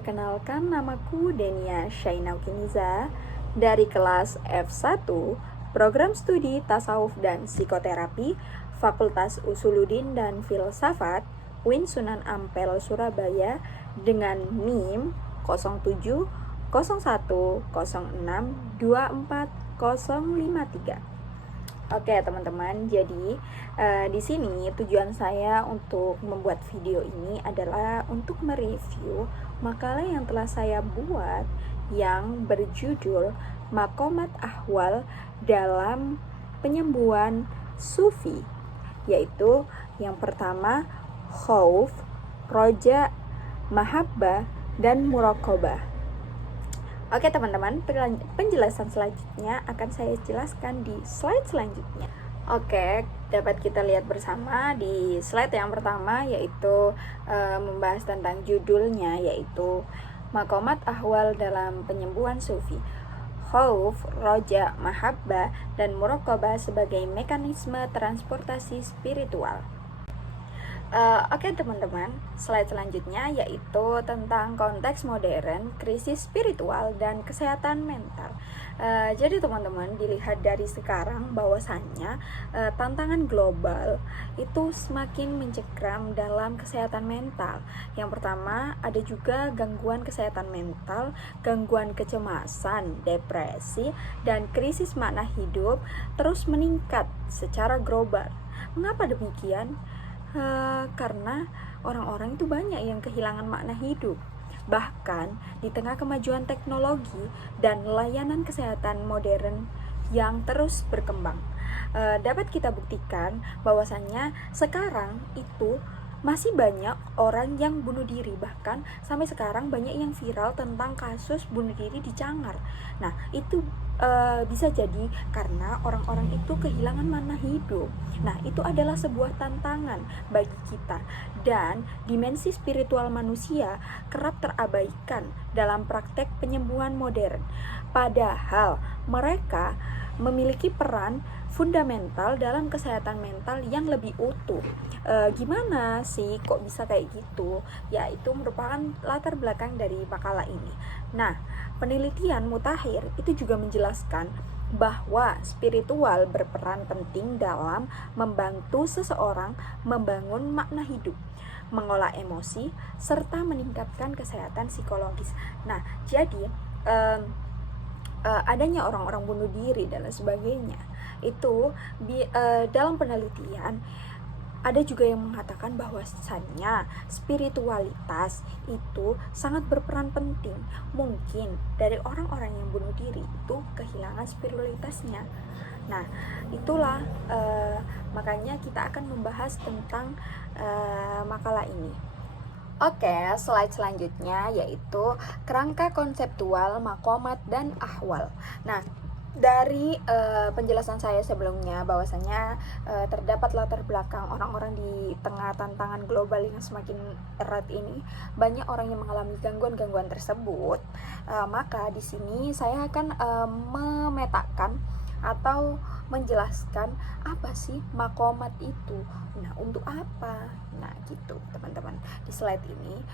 Perkenalkan, namaku Denia Shainaukiniza dari kelas F1 Program Studi Tasawuf dan Psikoterapi Fakultas Usuluddin dan Filsafat UIN Sunan Ampel Surabaya dengan NIM 0701062453. Oke teman-teman, jadi di sini tujuan saya untuk membuat video ini adalah untuk mereview makalah yang telah saya buat yang berjudul Maqamat Ahwal dalam Penyembuhan Sufi, yaitu yang pertama khauf, roja, mahabbah, dan muraqabah. Oke teman-teman, penjelasan selanjutnya akan saya jelaskan di slide selanjutnya. Oke, dapat kita lihat bersama di slide yang pertama, yaitu membahas tentang judulnya, yaitu Maqamat Ahwal dalam Penyembuhan Sufi, khauf, roja, mahabbah, dan muraqabah sebagai mekanisme transportasi spiritual. Oke teman-teman, slide selanjutnya yaitu tentang konteks modern, krisis spiritual, dan kesehatan mental. Jadi teman-teman, dilihat dari sekarang bahwasannya tantangan global itu semakin mencekram dalam kesehatan mental. Yang pertama, ada juga gangguan kesehatan mental, gangguan kecemasan, depresi, dan krisis makna hidup terus meningkat secara global. Mengapa demikian? Karena orang-orang itu banyak yang kehilangan makna hidup. Bahkan di tengah kemajuan teknologi dan layanan kesehatan modern yang terus berkembang, dapat kita buktikan bahwasannya sekarang itu masih banyak orang yang bunuh diri. Bahkan sampai sekarang banyak yang viral tentang kasus bunuh diri di Cangar. Nah, itu bisa jadi karena orang-orang itu kehilangan makna hidup. Nah, itu adalah sebuah tantangan bagi kita, dan dimensi spiritual manusia kerap terabaikan dalam praktek penyembuhan modern. Padahal mereka memiliki peran fundamental dalam kesehatan mental yang lebih utuh. Gimana sih kok bisa kayak gitu? Ya, itu merupakan latar belakang dari makalah ini. Nah, penelitian Mutakhir itu juga menjelaskan bahwa spiritual berperan penting dalam membantu seseorang membangun makna hidup, mengolah emosi, serta meningkatkan kesehatan psikologis. Nah, jadi adanya orang-orang bunuh diri dan sebagainya itu dalam penelitian ada juga yang mengatakan bahwasannya spiritualitas itu sangat berperan penting. Mungkin dari orang-orang yang bunuh diri itu kehilangan spiritualitasnya. Nah, itulah makanya kita akan membahas tentang makalah ini. Oke, slide selanjutnya yaitu kerangka konseptual, maqamat, dan ahwal. Nah, dari penjelasan saya sebelumnya bahwasanya terdapat latar belakang orang-orang di tengah tantangan global yang semakin erat ini, banyak orang yang mengalami gangguan-gangguan tersebut. Maka di sini saya akan memetakan atau menjelaskan apa sih maqamat itu. Nah, untuk apa? Nah, gitu teman-teman. Di slide ini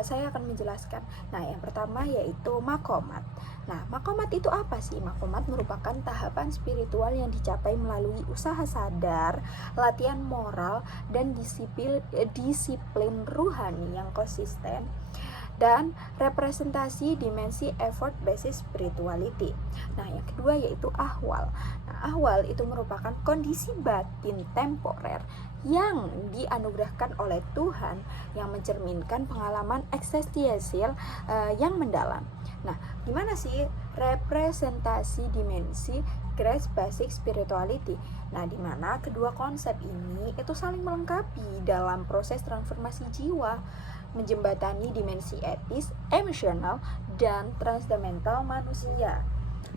saya akan menjelaskan. Nah, yang pertama yaitu maqamat. Nah, maqamat itu apa sih? Maqamat merupakan tahapan spiritual yang dicapai melalui usaha sadar, latihan moral, dan disiplin ruhani yang konsisten, dan representasi dimensi effort basis spirituality. Nah, yang kedua yaitu ahwal. Nah, ahwal itu merupakan kondisi batin temporer yang dianugerahkan oleh Tuhan yang mencerminkan pengalaman eksistensial yang mendalam. Nah, gimana sih representasi dimensi grace basic spirituality? Nah, di mana kedua konsep ini itu saling melengkapi dalam proses transformasi jiwa, menjembatani dimensi etis, emosional, dan transcendental manusia.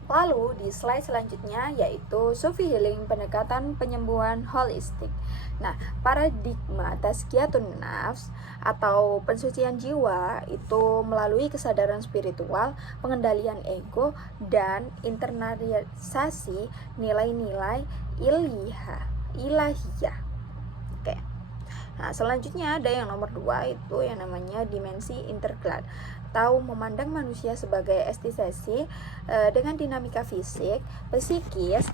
Lalu di slide selanjutnya yaitu Sufi Healing, pendekatan penyembuhan holistik. Nah, paradigma tazkiyatun nafs atau pensucian jiwa itu melalui kesadaran spiritual, pengendalian ego, dan internalisasi nilai-nilai ilahiyah. Oke. Nah, selanjutnya ada yang nomor 2 itu yang namanya dimensi interglad. atau memandang manusia sebagai estetisasi dengan dinamika fisik, psikis,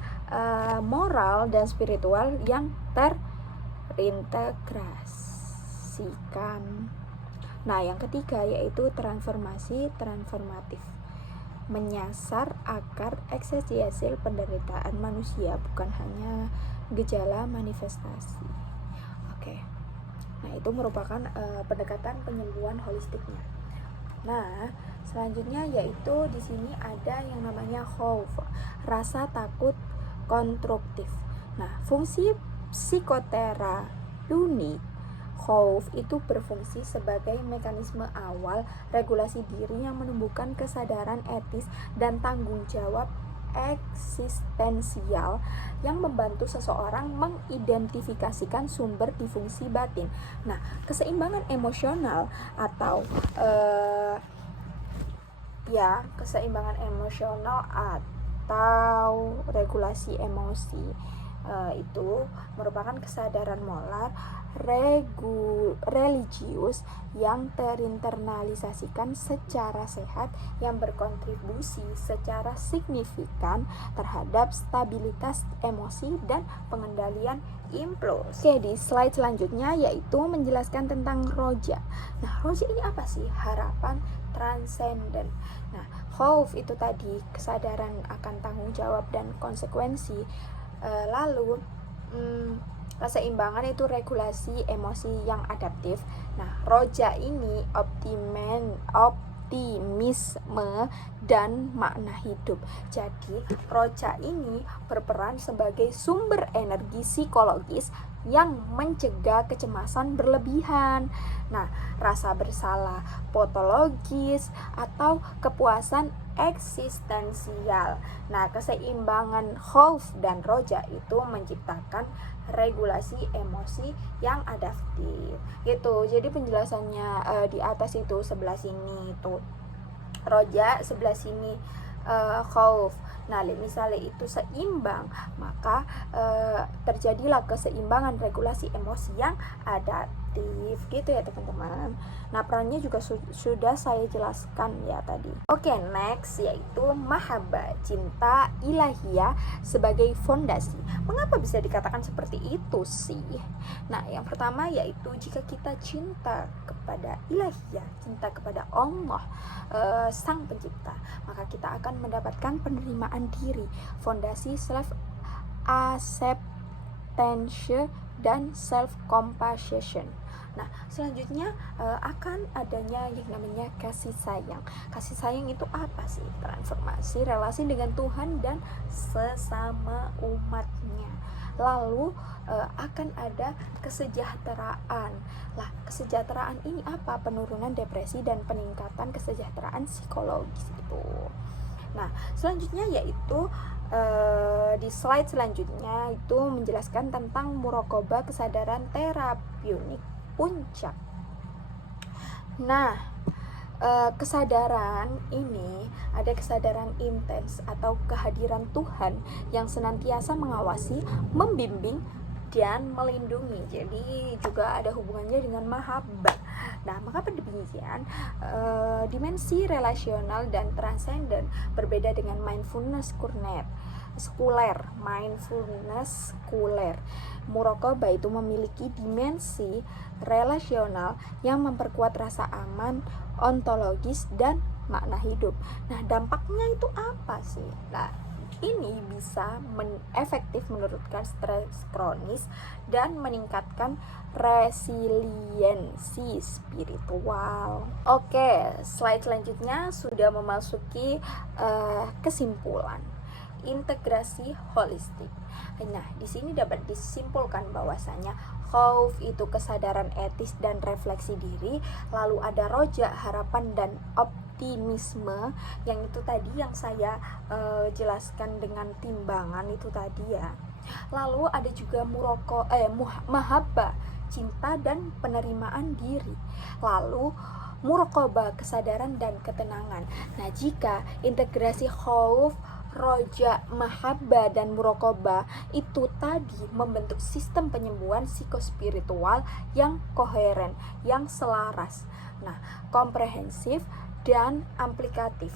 moral dan spiritual yang terintegrasikan. Nah, yang ketiga yaitu transformasi transformatif, menyasar akar eksistensial penderitaan manusia, bukan hanya gejala manifestasi. Oke. Nah, itu merupakan pendekatan penyembuhan holistiknya. Nah, selanjutnya yaitu di sini ada yang namanya khauf, rasa takut konstruktif. Nah, fungsi psikoterapi khauf itu berfungsi sebagai mekanisme awal regulasi diri yang menumbuhkan kesadaran etis dan tanggung jawab eksistensial yang membantu seseorang mengidentifikasikan sumber disfungsi batin. Nah, keseimbangan emosional atau keseimbangan emosional atau regulasi emosi itu merupakan kesadaran moral religius yang terinternalisasikan secara sehat yang berkontribusi secara signifikan terhadap stabilitas emosi dan pengendalian impuls. Oke, di slide selanjutnya yaitu menjelaskan tentang roja. Nah, roja ini apa sih? Harapan transenden. Nah, khauf itu tadi kesadaran akan tanggung jawab dan konsekuensi. Lalu keseimbangan itu regulasi emosi yang adaptif. Nah, roja ini optimisme dan makna hidup. Jadi, roja ini berperan sebagai sumber energi psikologis yang mencegah kecemasan berlebihan. Nah, rasa bersalah patologis atau kepuasan eksistensial. Nah, keseimbangan khauf dan roja itu menciptakan regulasi emosi yang adaptif. Gitu. Jadi penjelasannya di atas itu sebelah sini itu roja, sebelah sini khauf. Nah, misalnya itu seimbang, maka terjadilah keseimbangan regulasi emosi yang adaptif, gitu ya teman-teman. Nah, perannya juga sudah saya jelaskan ya tadi. Oke, next yaitu mahabbah, cinta ilahiyah sebagai fondasi. Mengapa bisa dikatakan seperti itu sih? Nah, yang pertama yaitu jika kita cinta kepada ilahiyah, cinta kepada Allah, Sang Pencipta, maka kita akan mendapatkan penerimaan diri, fondasi self acceptance dan self compassion. Nah, selanjutnya akan adanya yang namanya kasih sayang. Kasih sayang itu apa sih? Transformasi relasi dengan Tuhan dan sesama umatnya. Lalu akan ada kesejahteraan. Lah, kesejahteraan ini apa? Penurunan depresi dan peningkatan kesejahteraan psikologis itu. Nah, selanjutnya yaitu di slide selanjutnya itu menjelaskan tentang muraqabah, kesadaran terapeutik puncak. Nah, kesadaran ini ada kesadaran intens atau kehadiran Tuhan yang senantiasa mengawasi, membimbing, dan melindungi. Jadi juga ada hubungannya dengan mahabbah. Nah, maka demikian dimensi relasional dan transenden berbeda dengan mindfulness skuler. Muraqabah itu memiliki dimensi relasional yang memperkuat rasa aman, ontologis, dan makna hidup. Nah, dampaknya itu apa sih? Nah, ini bisa efektif menurunkan stres kronis dan meningkatkan resiliensi spiritual. Oke, slide selanjutnya sudah memasuki kesimpulan integrasi holistik. Nah, di sini dapat disimpulkan bahwasanya khauf itu kesadaran etis dan refleksi diri, lalu ada roja, harapan dan optimisme, yang itu tadi yang saya jelaskan dengan timbangan itu tadi ya. Lalu ada juga mahabbah, cinta dan penerimaan diri. Lalu muraqabah, kesadaran dan ketenangan. Nah, jika integrasi khauf, roja, mahabbah, dan muraqabah itu tadi membentuk sistem penyembuhan psikospiritual yang koheren, yang selaras, nah, komprehensif dan aplikatif.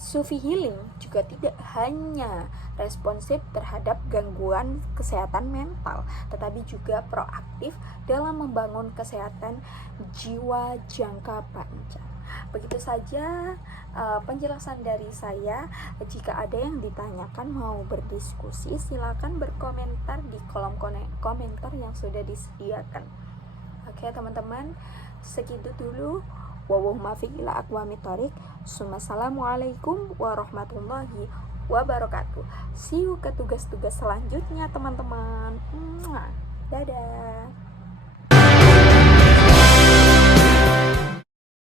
Sufi healing juga tidak hanya responsif terhadap gangguan kesehatan mental, tetapi juga proaktif dalam membangun kesehatan jiwa jangka panjang. Begitu saja penjelasan dari saya. Jika ada yang ditanyakan, mau berdiskusi, silakan berkomentar di kolom komentar yang sudah disediakan. Oke teman-teman, segitu dulu. Assalamualaikum warahmatullahi wabarakatuh. See you ke tugas-tugas selanjutnya teman-teman. Dadah.